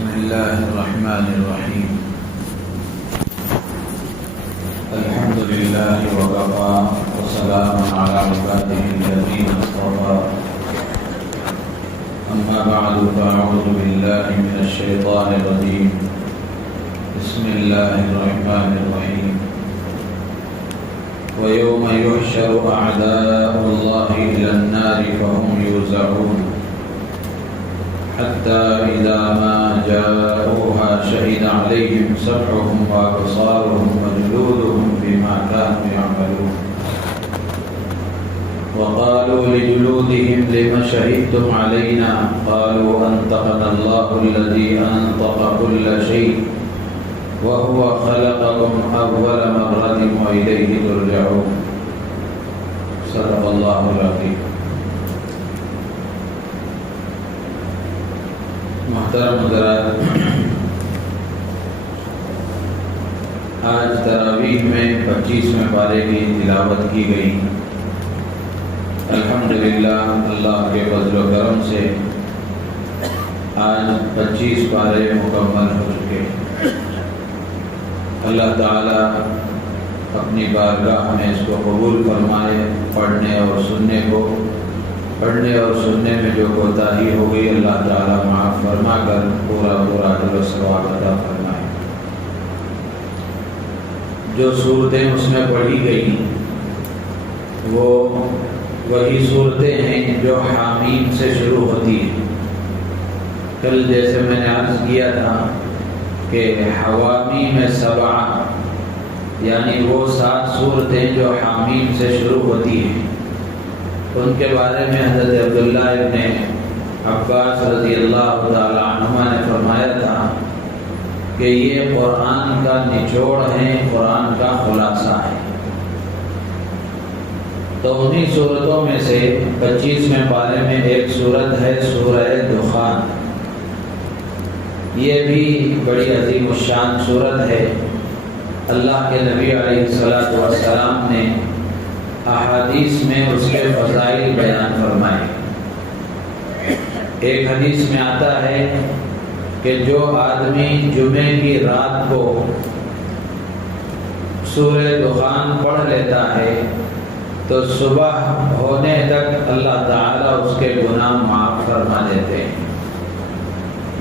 بسم الله الرحمن الرحيم. الحمد لله وكفى وسلام على عباده الذين اصطفى. أما بعد فأعوذ بالله من الشيطان الرجيم. بسم الله الرحمن الرحيم. ويوم يحشر أعداء الله إلى النار فهم يوزعون حتى إذا ما جاءوها شهد عليهم سمعهم وأبصارهم وجلودهم بما كانوا يعملون. وقالوا لجلودهم لم شهدتم علينا قالوا أنطقنا الله الذي أنطق كل شيء وهو خلقكم أول مرة وإليه ترجعون. صدق الله العظيم. محترم حضرات، آج تراویح میں 25ویں پارے کی تلاوت کی گئی. الحمدللہ اللہ کے فضل و کرم سے آج 25 پارے مکمل ہو چکے. اللہ تعالیٰ اپنی بارگاہ میں اس کو قبول فرمائے. پڑھنے اور سننے میں جو کوتاہی ہو گئی اللہ تعالیٰ معاف فرما کر پورا اجر و ثواب عطا فرمائے. جو صورتیں اس میں پڑھی گئی وہ وہی صورتیں ہیں جو حامیم سے شروع ہوتی ہیں. کل جیسے میں نے عرض کیا تھا کہ حوامیم سبعہ یعنی وہ 7 صورتیں جو حامیم سے شروع ہوتی ہیں، ان کے بارے میں حضرت عبداللہ ابن عباس رضی اللہ تعالی عنہما نے فرمایا تھا کہ یہ قرآن کا نچوڑ ہے، قرآن کا خلاصہ ہے. تو انہی صورتوں میں سے 25ویں پارے میں ایک صورت ہے سورہ دخان. یہ بھی بڑی عظیم الشان صورت ہے. اللہ کے نبی علیہ الصلوۃ والسلام نے احادیث میں اس کے فضائل بیان فرمائے. ایک حدیث میں آتا ہے کہ جو آدمی جمعے کی رات کو سورہ دخان پڑھ لیتا ہے تو صبح ہونے تک اللہ تعالیٰ اس کے گناہ معاف فرما دیتے ہیں.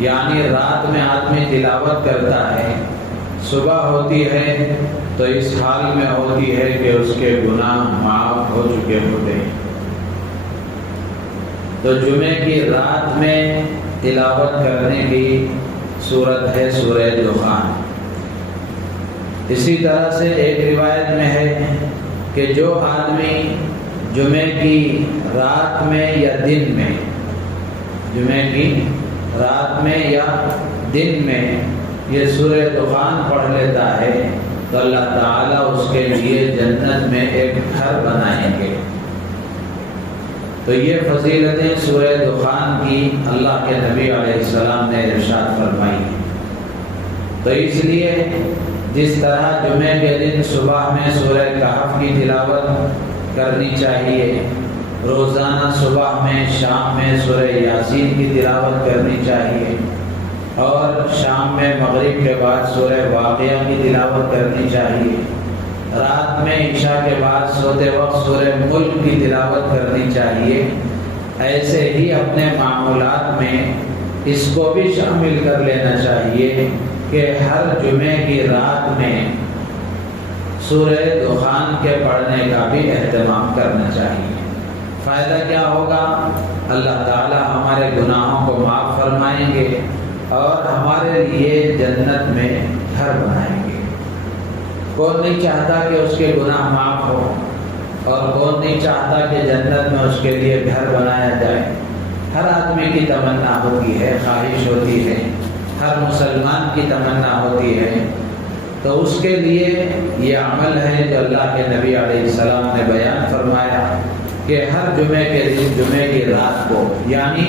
یعنی رات میں آدمی تلاوت کرتا ہے، صبح ہوتی ہے تو اس حال میں ہوتی ہے کہ اس کے گناہ معاف ہو چکے ہوتے ہیں. تو جمعے کی رات میں تلاوت کرنے کی صورت ہے سورہ دخان. اسی طرح سے ایک روایت میں ہے کہ جو آدمی جمعے کی رات میں یا دن میں یہ سورہ دخان پڑھ لیتا ہے تو اللہ تعالیٰ اس کے لیے جنت میں ایک گھر بنائیں گے. تو یہ فضیلتیں سورہ دخان کی اللہ کے نبی علیہ السلام نے ارشاد فرمائی. تو اس لیے جس طرح جمعے کے دن صبح میں سورہ کہف کی تلاوت کرنی چاہیے، روزانہ صبح میں شام میں سورہ یاسین کی تلاوت کرنی چاہیے، اور شام میں مغرب کے بعد سورہ واقعہ کی تلاوت کرنی چاہیے، رات میں عشاء کے بعد سوتے وقت سورہ ملک کی تلاوت کرنی چاہیے. ایسے ہی اپنے معمولات میں اس کو بھی شامل کر لینا چاہیے کہ ہر جمعے کی رات میں سورہ دخان کے پڑھنے کا بھی اہتمام کرنا چاہیے. فائدہ کیا ہوگا؟ اللہ تعالی ہمارے گناہوں کو معاف فرمائیں گے اور ہمارے لیے جنت میں گھر بنائیں گے. کون نہیں چاہتا کہ اس کے گناہ معاف ہو، اور کون نہیں چاہتا کہ جنت میں اس کے لیے گھر بنایا جائے؟ ہر آدمی کی تمنا ہوتی ہے، خواہش ہوتی ہے، ہر مسلمان کی تمنا ہوتی ہے. تو اس کے لیے یہ عمل ہے جو اللہ کے نبی علیہ السلام نے بیان فرمایا کہ ہر جمعے کے دن، جمعے کی رات کو، یعنی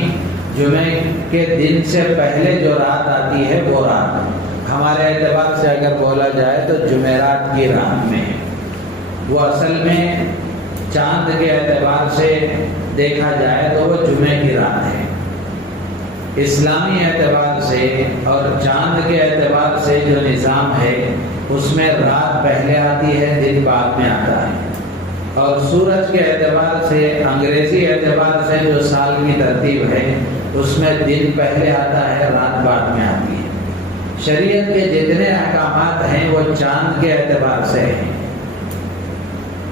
جمعے کے دن سے پہلے جو رات آتی ہے وہ رات ہمارے اعتبار سے اگر بولا جائے تو جمعرات کی رات میں ہے. وہ اصل میں چاند کے اعتبار سے دیکھا جائے تو وہ جمعے کی رات ہے. اسلامی اعتبار سے اور چاند کے اعتبار سے جو نظام ہے اس میں رات پہلے آتی ہے، دن بعد میں آتا ہے، اور سورج کے اعتبار سے، انگریزی اعتبار سے جو سال کی ترتیب ہے اس میں دن پہلے آتا ہے، رات بعد میں آتی ہے۔ شریعت کے جتنے احکامات ہیں وہ چاند کے اعتبار سے ہیں،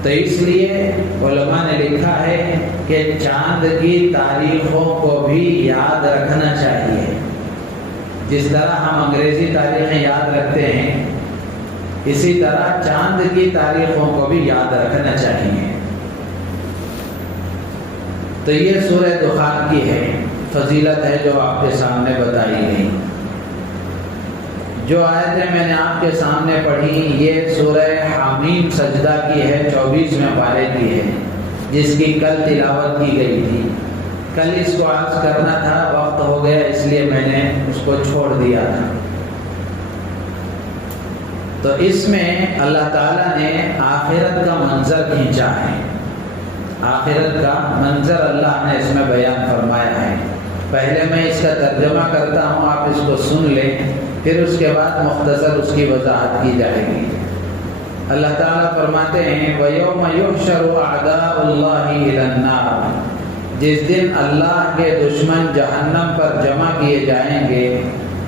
تو اس لیے علماء نے لکھا ہے کہ چاند کی تاریخوں کو بھی یاد رکھنا چاہیے، جس طرح ہم انگریزی تاریخیں یاد رکھتے ہیں اسی طرح چاند کی تاریخوں کو بھی یاد رکھنا چاہیے۔ تو یہ سورہ دخان کی ہے فضیلت ہے جو آپ کے سامنے بتائی گئی۔ جو آیتیں میں نے آپ کے سامنے پڑھی یہ سورہ حامیم سجدہ کی ہے، 24ویں پارے کی ہے، جس کی کل تلاوت کی گئی تھی۔ کل اس کو عرض کرنا تھا، وقت ہو گیا اس لیے میں نے اس کو چھوڑ دیا تھا۔ تو اس میں اللہ تعالیٰ نے آخرت کا منظر کھینچا ہے، آخرت کا منظر اللہ نے اس میں بیان فرمایا ہے۔ پہلے میں اس کا ترجمہ کرتا ہوں، آپ اس کو سن لیں، پھر اس کے بعد مختصر اس کی وضاحت کی جائے گی۔ اللہ تعالیٰ فرماتے ہیں وَيَوْمَ يُحْشَرُ أَعْدَاءُ اللَّهِ إِلَى النَّارِ، جس دن اللہ کے دشمن جہنم پر جمع کیے جائیں گے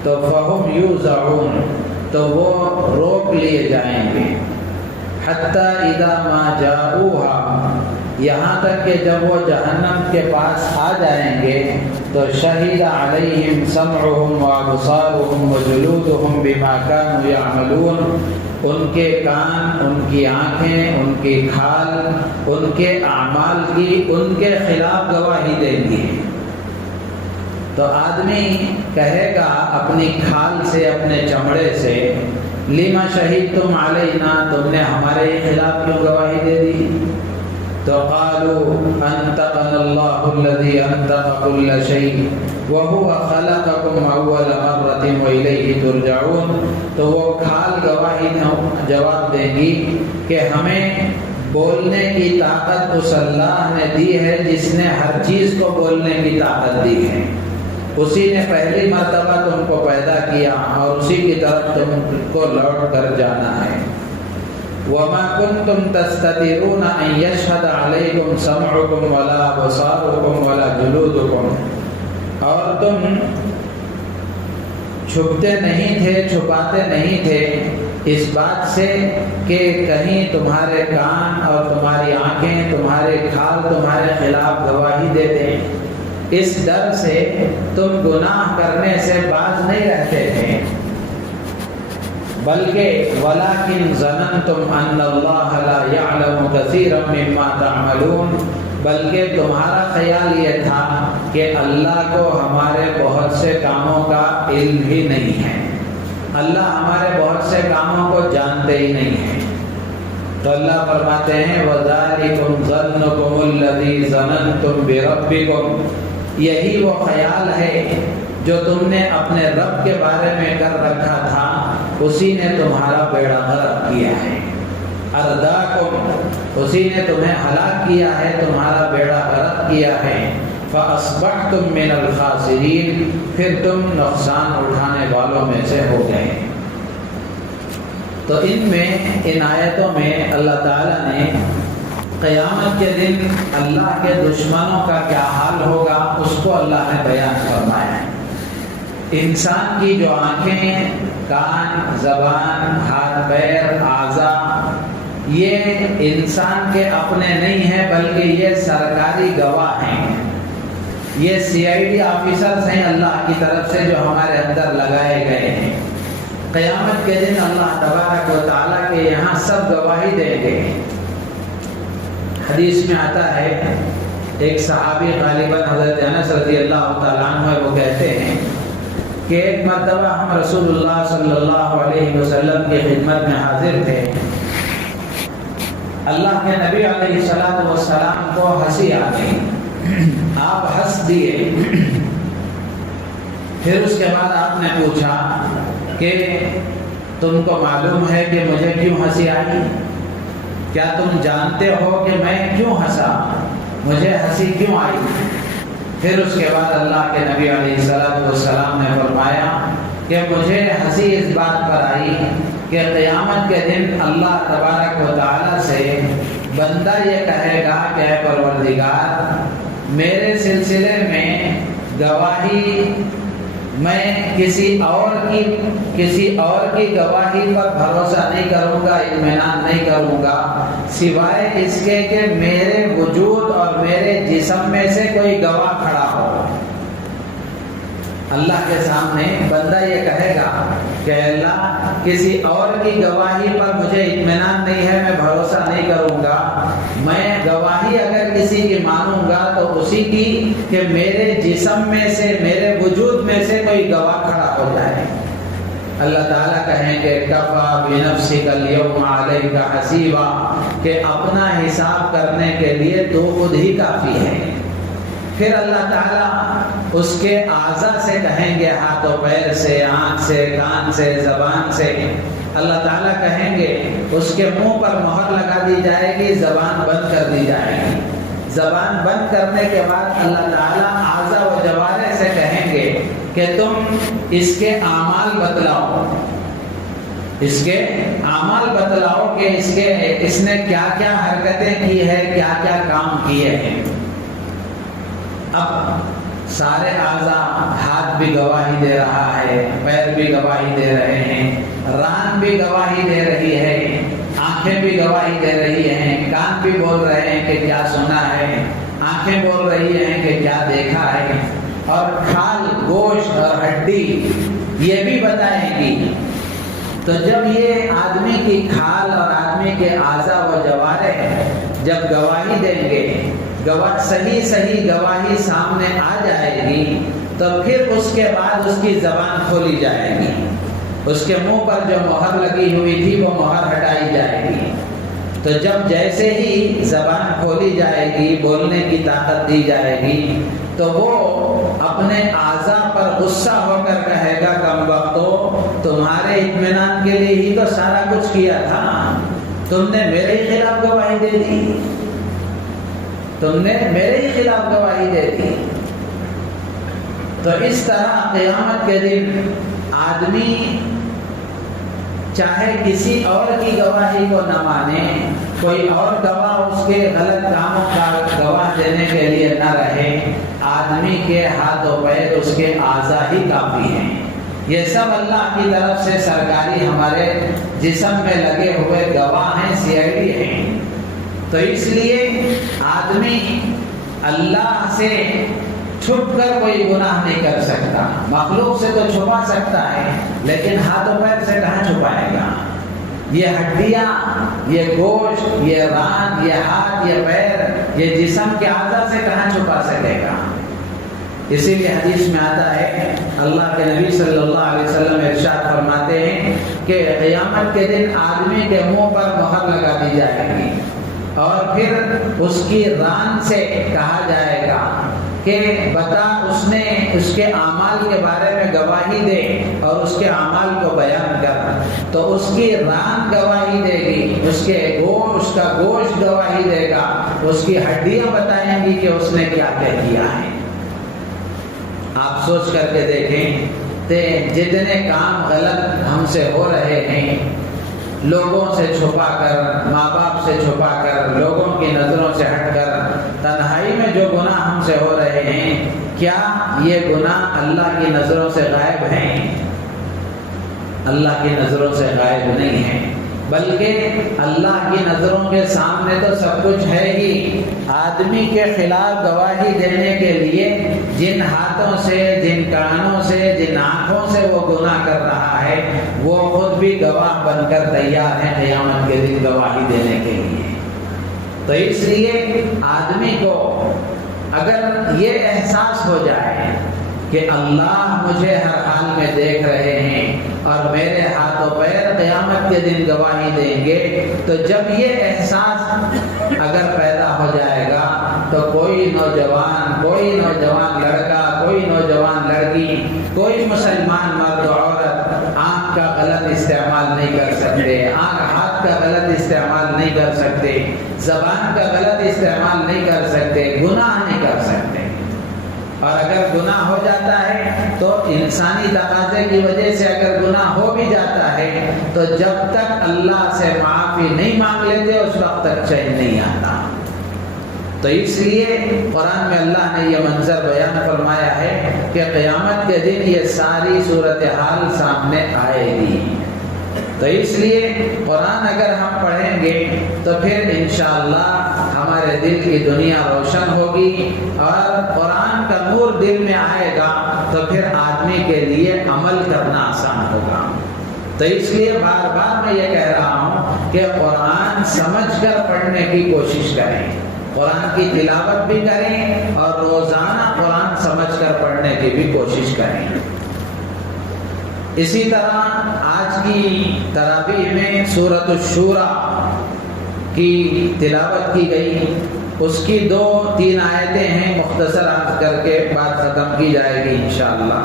تو فَهُمْ يُوزَعُونَ، تو وہ روک لیے جائیں گے، حَتَّى إِذَا مَا جَاءُوهَا، یہاں تک کہ جب وہ جہنم کے پاس آ جائیں گے تو شہید علیہم سمعہم وابصارہم وجلودہم بما کانوا یعملون، ان کے کان، ان کی آنکھیں، ان کی کھال، ان کے اعمال کی ان کے خلاف گواہی دیں گی۔ تو آدمی کہے گا اپنی کھال سے، اپنے چمڑے سے، لما شہدتم علینا، تم نے ہمارے خلاف کیوں گواہی دے دی؟ تو قالوا انطقنا اللہ الذی انطق كل شیء وهو خلقکم اول مرۃ والیہ ترجعون، تو وہ کھال گواہی جواب دیں گی کہ ہمیں بولنے کی طاقت اس اللہ نے دی ہے جس نے ہر چیز کو بولنے کی طاقت دی ہے، اسی نے پہلی مرتبہ تم کو پیدا کیا اور اسی کی طرف تم کو لوٹ کر جانا ہے۔ وَمَا كُنْتُمْ تَسْتَتِرُونَ أَنْ يَشْهَدَ عَلَيْكُمْ سَمْعُكُمْ وَلَا أَبْصَارُكُمْ وَلَا جُلُودُكُمْ، اور تم چھپتے نہیں تھے، چھپاتے نہیں تھے اس بات سے کہ کہیں تمہارے کان اور تمہاری آنکھیں، تمہارے کھال تمہارے خلاف گواہی دے دیں، اس ڈر سے تم گناہ کرنے سے باز نہیں رہتے تھے، بلکہ وَلَكِنْ ظَنَنْتُمْ أَنَّ اللَّهَ لَا يَعْلَمُ كَثِيرًا مِّمَّا تَعْمَلُونَ، بلکہ تمہارا خیال یہ تھا کہ اللہ کو ہمارے بہت سے کاموں کا علم ہی نہیں ہے، اللہ ہمارے بہت سے کاموں کو جانتے ہی نہیں ہیں۔ تو اللہ فرماتے ہیں وَذَلِكُمْ ظَنُّكُمُ الَّذِي ظَنَنْتُمْ بِرَبِّكُمْ، یہی وہ خیال ہے جو تم نے اپنے رب کے بارے میں کر رکھا تھا، اسی نے تمہارا بیڑا غرق کیا ہے۔ ارداکم، اسی نے تمہیں ہلاک کیا ہے، تمہارا بیڑا غرق کیا ہے۔ فاصبحتم من الخاسرین، پھر تم نقصان اٹھانے والوں میں سے ہو گئے۔ تو ان میں، ان آیتوں میں اللہ تعالیٰ نے قیامت کے دن اللہ کے دشمنوں کا کیا حال ہوگا اس کو اللہ نے بیان فرمایا ہے۔ انسان کی جو آنکھیں، کان، زبان، ہاتھ پیر، اعضاء، یہ انسان کے اپنے نہیں ہیں بلکہ یہ سرکاری گواہ ہیں، یہ CID آفیسرز ہیں اللہ کی طرف سے جو ہمارے اندر لگائے گئے ہیں۔ قیامت کے دن اللہ تبارک و تعالیٰ کے یہاں سب گواہی دیں گے۔ حدیث میں آتا ہے، ایک صحابی غالباً حضرت انس رضی اللہ تعالیٰ عنہ وہ کہتے ہیں کہ ایک مرتبہ ہم رسول اللہ صلی اللہ علیہ وسلم کی خدمت میں حاضر تھے، اللہ کے نبی علیہ الصلوۃ والسلام کو ہنسی آ گئی، آپ ہنس دیے، پھر اس کے بعد آپ نے پوچھا کہ تم کو معلوم ہے کہ مجھے کیوں ہنسی آئی؟ کیا تم جانتے ہو کہ میں کیوں ہنسا، مجھے ہنسی کیوں آئی؟ پھر اس کے بعد اللہ کے نبی علیہ السلام نے فرمایا کہ مجھے ہنسی اس بات پر آئی کہ قیامت کے دن اللہ تبارک و تعالیٰ سے بندہ یہ کہے گا کہ اے پروردگار، میرے سلسلے میں گواہی میں کسی اور کی گواہی پر بھروسہ نہیں کروں گا، اطمینان نہیں کروں گا، سوائے اس کے کہ میرے وجود اور میرے جسم میں سے کوئی گواہ کھڑا ہو۔ اللہ کے سامنے بندہ یہ کہے گا کہ اللہ، کسی اور کی گواہی پر مجھے اطمینان نہیں ہے، میں بھروسہ نہیں کروں گا، میں گواہی اگر کسی کی مانوں گا تو اسی کی کہ میرے جسم میں سے، میرے وجود میں سے کوئی گواہ کھڑا ہو جائے۔ اللہ تعالیٰ کہیں کہ کفا بنفسک اليوم علیک حسیبا، کہ اپنا حساب کرنے کے لیے تو خود ہی کافی ہے۔ پھر اللہ تعالیٰ اس کے اعضاء سے کہیں گے، ہاتھ و پیر سے، آنکھ سے، کان سے، زبان سے، اللہ تعالیٰ کہیں گے اس کے منہ پر مہر لگا دی جائے گی، زبان بند کر دی جائے گی۔ زبان بند کرنے کے بعد اللہ تعالیٰ اعضاء و جوارح سے کہیں گے کہ تم اس کے اعمال بتلاؤ، اس کے اعمال بتلاؤ کہ اس نے کیا کیا حرکتیں کی ہے، کیا کیا کام کیے ہیں۔ اب سارے اعضاء، ہاتھ بھی گواہی دے رہا ہے، پیر بھی گواہی دے رہے ہیں، ران بھی گواہی دے رہی ہے، آنکھیں بھی گواہی دے رہی ہیں، کان بھی بول رہے ہیں کہ کیا سنا ہے، آنکھیں بول رہی ہیں کہ کیا دیکھا ہے، اور کھال، گوشت اور ہڈی یہ بھی بتائیں گی۔ تو جب یہ آدمی کی کھال اور آدمی کے اعضاء و جوارح جب گواہی دیں گے، صحیح گواہی سامنے آ جائے گی، تو پھر اس کے بعد اس کی زبان کھولی جائے گی، اس کے منہ پر جو مہر لگی ہوئی تھی وہ مہر ہٹائی جائے گی۔ تو جب جیسے ہی زبان کھولی جائے گی، بولنے کی طاقت دی جائے گی، تو وہ اپنے اعضاء پر غصہ ہو کر کہے گا، کم وقتو، تمہارے اطمینان کے لیے ہی تو سارا کچھ کیا تھا، تم نے میرے ہی خلاف گواہی دے دی، تم نے میرے ہی خلاف گواہی دے دی۔ تو اس طرح قیامت کے دن آدمی چاہے کسی اور کی گواہی کو نہ مانے، کوئی اور گواہ اس کے غلط کاموں کا گواہ دینے کے لیے نہ رہے، آدمی کے ہاتھ و پیر، اس کے اعضاء ہی کافی ہیں۔ یہ سب اللہ کی طرف سے سرکاری ہمارے جسم میں لگے ہوئے گواہ ہیں، CID ہیں۔ تو اس لیے آدمی اللہ سے چھپ کر کوئی گناہ نہیں کر سکتا، مخلوق سے تو چھپا سکتا ہے، لیکن ہاتھ و پیر سے کہاں چھپائے گا؟ یہ ہڈیاں، یہ گوشت، یہ ران، یہ ہاتھ، یہ پیر، یہ جسم کے اعضاء سے کہاں چھپا سکے گا؟ اسی لیے حدیث میں آتا ہے، اللہ کے نبی صلی اللہ علیہ وسلم ارشاد فرماتے ہیں کہ قیامت کے دن آدمی کے منہ پر مہر لگا دی جائے گی، اور پھر اس کی ران سے کہا جائے گا کہ بتا، اس نے اس کے اعمال کے بارے میں گواہی دے اور اس کے اعمال کو بیان کر۔ تو اس کی ران گواہی دے گی، اس کا گوشت گواہی دے گا، اس کی ہڈیاں بتائیں گی کہ اس نے کیا کیا ہے۔ آپ سوچ کر کے دیکھیں کہ جتنے کام غلط ہم سے ہو رہے ہیں، لوگوں سے چھپا کر، ماں باپ سے چھپا کر، لوگوں کی نظروں سے ہٹ کر، تنہائی میں جو گناہ ہم سے ہو رہے ہیں، کیا یہ گناہ اللہ کی نظروں سے غائب ہیں؟ اللہ کی نظروں سے غائب نہیں ہیں، بلکہ اللہ کی نظروں کے سامنے تو سب کچھ ہے ہی۔ آدمی کے خلاف گواہی دینے کے لیے جن ہاتھوں سے، جن کانوں سے، جن آنکھوں سے وہ گناہ کر رہا ہے، وہ خود بھی گواہ بن کر تیار ہیں قیامت کے دن گواہی دینے کے لیے۔ تو اس لیے آدمی کو اگر یہ احساس ہو جائے کہ اللہ مجھے ہر حال میں دیکھ رہے ہیں اور میرے ہاتھ و پیر قیامت کے دن گواہی دیں گے، تو جب یہ احساس اگر پیدا ہو جائے گا تو کوئی نوجوان لڑکا، کوئی نوجوان لڑکی، کوئی مسلمان مرد و عورت آنکھ کا غلط استعمال نہیں کر سکتے، ہاتھ کا غلط استعمال نہیں کر سکتے، زبان کا غلط استعمال نہیں کر سکتے، گناہ نہیں کر سکتے۔ اور اگر گناہ ہو جاتا ہے تو انسانی تقاضے کی وجہ سے اگر گناہ ہو بھی جاتا ہے تو جب تک اللہ سے معافی نہیں مانگ لیتے اس وقت تک چین نہیں آتا۔ تو اس لیے قرآن میں اللہ نے یہ منظر بیان فرمایا ہے کہ قیامت کے دن یہ ساری صورتحال سامنے آئے گی۔ تو اس لیے قرآن اگر ہم پڑھیں گے تو پھر انشاءاللہ ہمارے دل کی دنیا روشن ہوگی، اور قرآن کا نور دل میں آئے گا تو پھر آدمی کے لیے عمل کرنا آسان ہوگا۔ تو اس لیے بار بار میں یہ کہہ رہا ہوں کہ قرآن سمجھ کر پڑھنے کی کوشش کریں، قرآن کی تلاوت بھی کریں اور روزانہ قرآن سمجھ کر پڑھنے کی بھی کوشش کریں۔ اسی طرح آج کی تراویح میں سورۃ الشورى کی تلاوت کی گئی، اس کی 2-3 آیتیں ہیں، مختصر عرض کر کے بات ختم کی جائے گی انشاءاللہ۔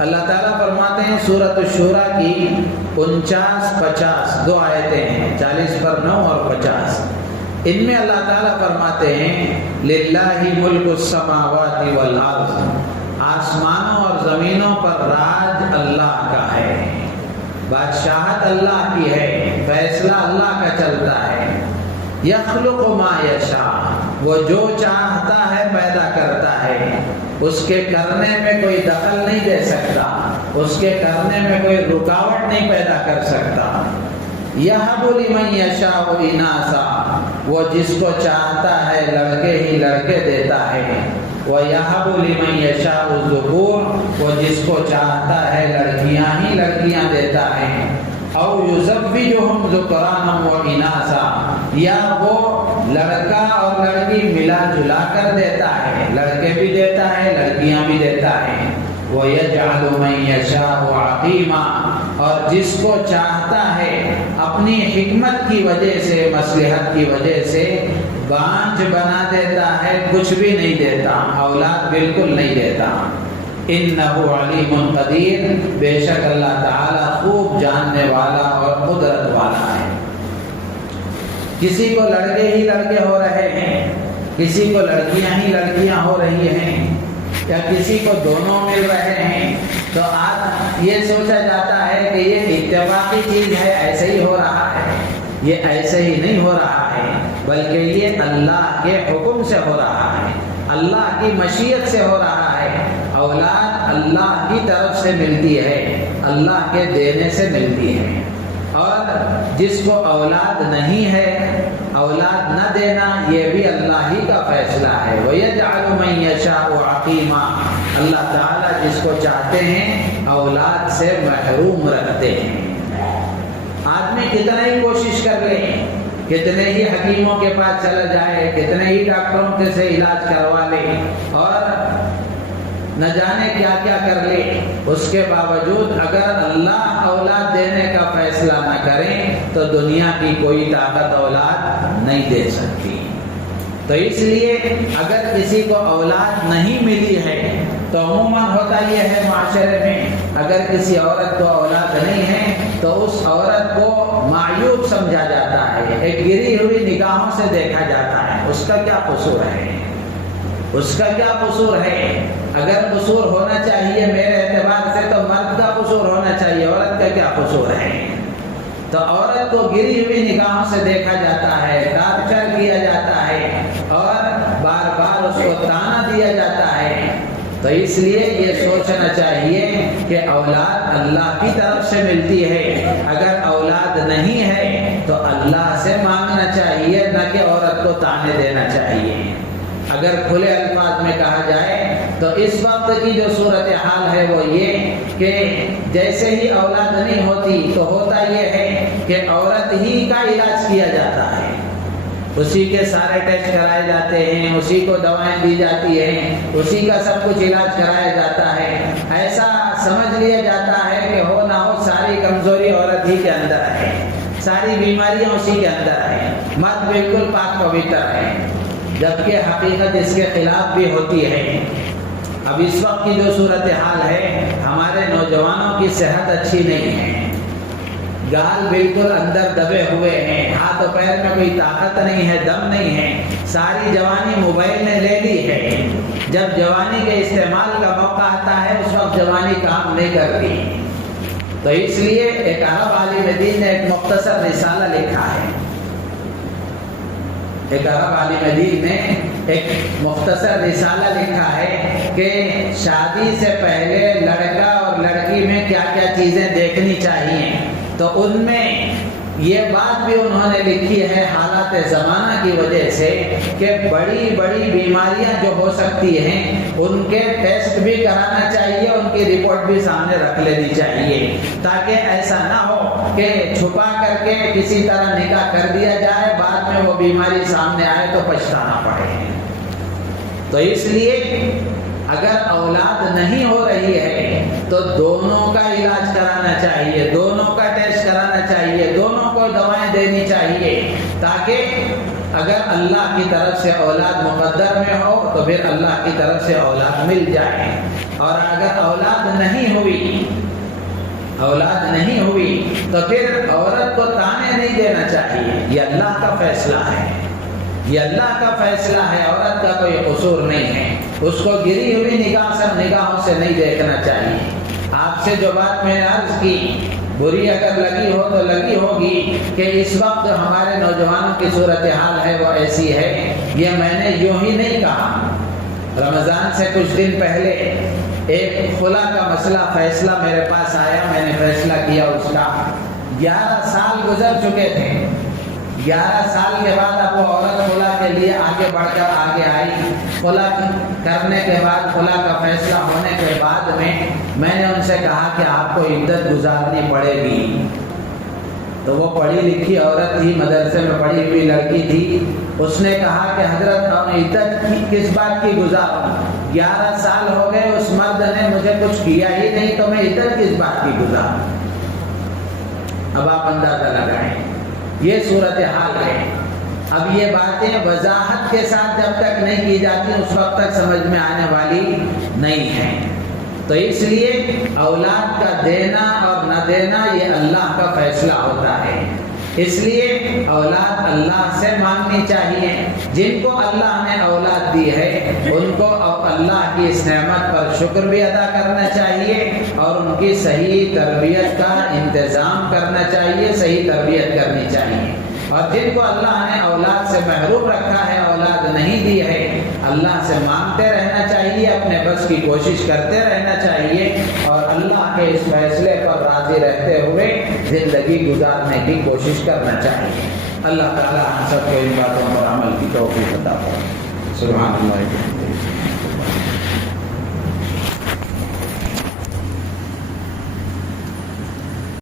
اللہ تعالیٰ فرماتے ہیں سورۃ الشورى کی 49-50 2 آیتیں ہیں، 40 پر 9 اور 50۔ ان میں اللہ تعالیٰ فرماتے ہیں للہ ملک السماوات والارض، آسمانوں اور زمینوں پر راج اللہ کا ہے، بادشاہت اللہ کی ہے، فیصلہ اللہ کا چلتا ہے۔ یخلق ما یشاء، وہ جو چاہتا ہے پیدا کرتا ہے، اس کے کرنے میں کوئی دخل نہیں دے سکتا، اس کے کرنے میں کوئی رکاوٹ نہیں پیدا کر سکتا۔ یہب لمن یشاء اناثا، وہ جس کو چاہتا ہے لڑکے ہی لڑکے دیتا ہے۔ وَيَهَبُ لِمَن يَشَاءُ الذُّكُورَ، وہ جس کو چاہتا ہے لڑکیاں ہی لڑکیاں دیتا ہے۔ أَوْ يُزَوِّجُهُمْ ذُكْرَانًا وَإِنَاثًا، یا وہ لڑکا اور لڑکی ملا جلا کر دیتا ہے، لڑکے بھی دیتا ہے لڑکیاں بھی دیتا ہے۔ وَيَجْعَلُ مَن يَشَاءُ عَقِيمًا، اور جس کو چاہتا ہے اپنی حکمت کی وجہ سے، مصلحت کی وجہ سے بانجھ بنا دیتا ہے، کچھ بھی نہیں دیتا، اولاد بالکل نہیں دیتا۔ انہ علیم قدیر، بے شک اللہ تعالی خوب جاننے والا اور قدرت والا ہے۔ کسی کو لڑکے ہی لڑکے ہو رہے ہیں، کسی کو لڑکیاں ہی لڑکیاں ہو رہی ہیں، یا کسی کو دونوں مل رہے ہیں، تو آج یہ سوچا جاتا ہے کہ یہ اتفاقی چیز ہے، ایسے ہی ہو رہا ہے۔ یہ ایسے ہی نہیں ہو رہا ہے، بلکہ یہ اللہ کے حکم سے ہو رہا ہے، اللہ کی مشیت سے ہو رہا ہے۔ اولاد اللہ کی طرف سے ملتی ہے، اللہ کے دینے سے ملتی ہے، اور جس کو اولاد نہیں ہے، اولاد نہ دینا، یہ بھی اللہ ہی کا فیصلہ ہے۔ وَيَجْعَلُ مَن يَشَاءُ عَقِيمًا، اللہ تعالیٰ جس کو چاہتے ہیں اولاد سے محروم رکھتے ہیں۔ آدمی کتنا ہی کوشش کر لے، کتنے ہی حکیموں کے پاس چلا جائے، کتنے ہی ڈاکٹروں کے سے علاج کروا لے، اور نہ جانے کیا کیا کر لے، اس کے باوجود اگر اللہ اولاد دینے کا فیصلہ نہ کرے تو دنیا کی کوئی طاقت اولاد نہیں دے سکتی۔ تو اس لیے اگر کسی کو اولاد نہیں ملی ہے تو عموماً ہوتا یہ ہے معاشرے میں، اگر کسی عورت کو اولاد نہیں ہے تو اس عورت کو معیوب سمجھا جاتا ہے، ایک گری ہوئی نگاہوں سے دیکھا جاتا ہے۔ اس کا کیا قصور ہے؟ اس کا کیا قصور ہے؟ اگر قصور ہونا چاہیے میرے اعتبار سے تو مرد کا قصور ہونا چاہیے، عورت کا کیا قصور ہے؟ تو عورت کو گری ہوئی نگاہوں سے دیکھا جاتا ہے، ٹارچر کیا جاتا ہے، اور بار بار اس کو تانا دیا جاتا ہے۔ تو اس لیے یہ سوچنا چاہیے کہ اولاد اللہ کی طرف سے ملتی ہے، اگر اولاد نہیں ہے تو اللہ سے مانگنا چاہیے، نہ کہ عورت کو تانے دینا چاہیے۔ اگر کھلے الفاظ میں کہا جائے تو اس وقت کی جو صورتحال ہے وہ یہ کہ جیسے ہی اولاد نہیں ہوتی تو ہوتا یہ ہے کہ عورت ہی کا علاج کیا جاتا ہے، اسی کے سارے ٹیسٹ کرائے جاتے ہیں، اسی کو دوائیں دی جاتی ہیں، اسی کا سب کچھ علاج کرایا جاتا ہے۔ ایسا سمجھ لیا جاتا ہے کہ ہو نہ ہو ساری کمزوری عورت ہی کے اندر ہے، ساری بیماریاں اسی کے اندر ہیں، مرد بالکل پاک پوتر ہے، جبکہ حقیقت اس کے خلاف بھی ہوتی ہے۔ اب اس وقت کی جو صورتحال ہے، ہمارے نوجوانوں کی صحت اچھی نہیں ہے، گال بالکل اندر دبے ہوئے ہیں، ہاتھ و پیر میں کوئی طاقت نہیں ہے، دم نہیں ہے، ساری جوانی موبائل نے لے لی ہے۔ جب جوانی کے استعمال کا موقع آتا ہے اس وقت جوانی کام نہیں کرتی۔ تو اس لیے ایک عرب عالم دین نے ایک مختصر رسالہ لکھا ہے، ایک عرب عالم دین نے ایک مختصر رسالہ لکھا ہے کہ شادی سے پہلے لڑکا اور لڑکی میں کیا کیا چیزیں دیکھنی چاہیے۔ تو ان میں یہ بات بھی انہوں نے لکھی ہے حالات زمانہ کی وجہ سے کہ بڑی بڑی بیماریاں جو ہو سکتی ہیں ان کے ٹیسٹ بھی کرانا چاہیے، ان کی رپورٹ بھی سامنے رکھ لینی چاہیے، تاکہ ایسا نہ ہو کہ چھپا کر کے کسی طرح نکاح کر دیا جائے، بعد میں وہ بیماری سامنے آئے تو پچھتانا پڑے۔ تو اس لیے اگر اولاد نہیں ہو رہی ہے تو دونوں کا علاج کرانا چاہیے، دونوں کا ٹیسٹ کرانا چاہیے، دونوں کو دوائیں دینی چاہیے، تاکہ اگر اللہ کی طرف سے اولاد مقدر میں ہو تو پھر اللہ کی طرف سے اولاد مل جائے۔ اور اگر اولاد نہیں ہوئی تو پھر عورت کو تانے نہیں دینا چاہیے، یہ اللہ کا فیصلہ ہے، یہ اللہ کا فیصلہ ہے، عورت کا کوئی قصور نہیں ہے۔ اس کو گری ہوئی نگاہوں سے نہیں دیکھنا چاہیے۔ آپ سے جو بات میں نے عرض کی بری اگر لگی ہو تو لگی ہوگی کہ اس وقت ہمارے نوجوانوں کی صورتحال ہے وہ ایسی ہے، یہ میں نے یوں ہی نہیں کہا۔ رمضان سے کچھ دن پہلے ایک خلا کا مسئلہ فیصلہ میرے پاس آیا، میں نے فیصلہ کیا اس کا۔ 11 سال گزر چکے تھے، 11 سال کے بعد اب وہ عورت خلا کے لیے آگے بڑھ کر آگے آئی۔ خلا کرنے کے بعد، خلا کا فیصلہ ہونے کے بعد میں نے ان سے کہا کہ آپ کو عدت گزارنی پڑے گی۔ تو وہ پڑھی لکھی عورت تھی، مدرسے میں پڑھی ہوئی لڑکی تھی، اس نے کہا کہ حضرت عدت کس بات کی گزاروں؟ 11 سال ہو گئے، اس مرد نے مجھے کچھ کیا ہی نہیں تو میں عدت کس بات کی گزاروں؟ اب آپ اندازہ لگائیں، یہ صورتحال ہے۔ اب یہ باتیں وضاحت کے ساتھ جب تک نہیں کی جاتی اس وقت تک سمجھ میں آنے والی نہیں ہیں۔ تو اس لیے اولاد کا دینا اور نہ دینا یہ اللہ کا فیصلہ ہوتا ہے، اس لیے اولاد اللہ سے مانگنی چاہیے۔ جن کو اللہ نے اولاد دی ہے ان کو اللہ کی اس نعمت پر شکر بھی ادا کرنا چاہیے اور ان کی صحیح تربیت کا انتظام کرنا چاہیے، صحیح تربیت کرنی چاہیے۔ اور جن کو اللہ نے اولاد سے محروم رکھا ہے، اولاد نہیں دی ہے، اللہ سے مانگتے رہنا چاہیے، اپنے بس کی کوشش کرتے رہنا چاہیے اور اللہ کے اس فیصلے پر راضی رہتے ہوئے زندگی گزارنے کی کوشش کرنا چاہیے۔ اللہ تعالیٰ ہم سب کو ان باتوں پر عمل کی توفیق عطا فرمائے۔ سبحان اللہ۔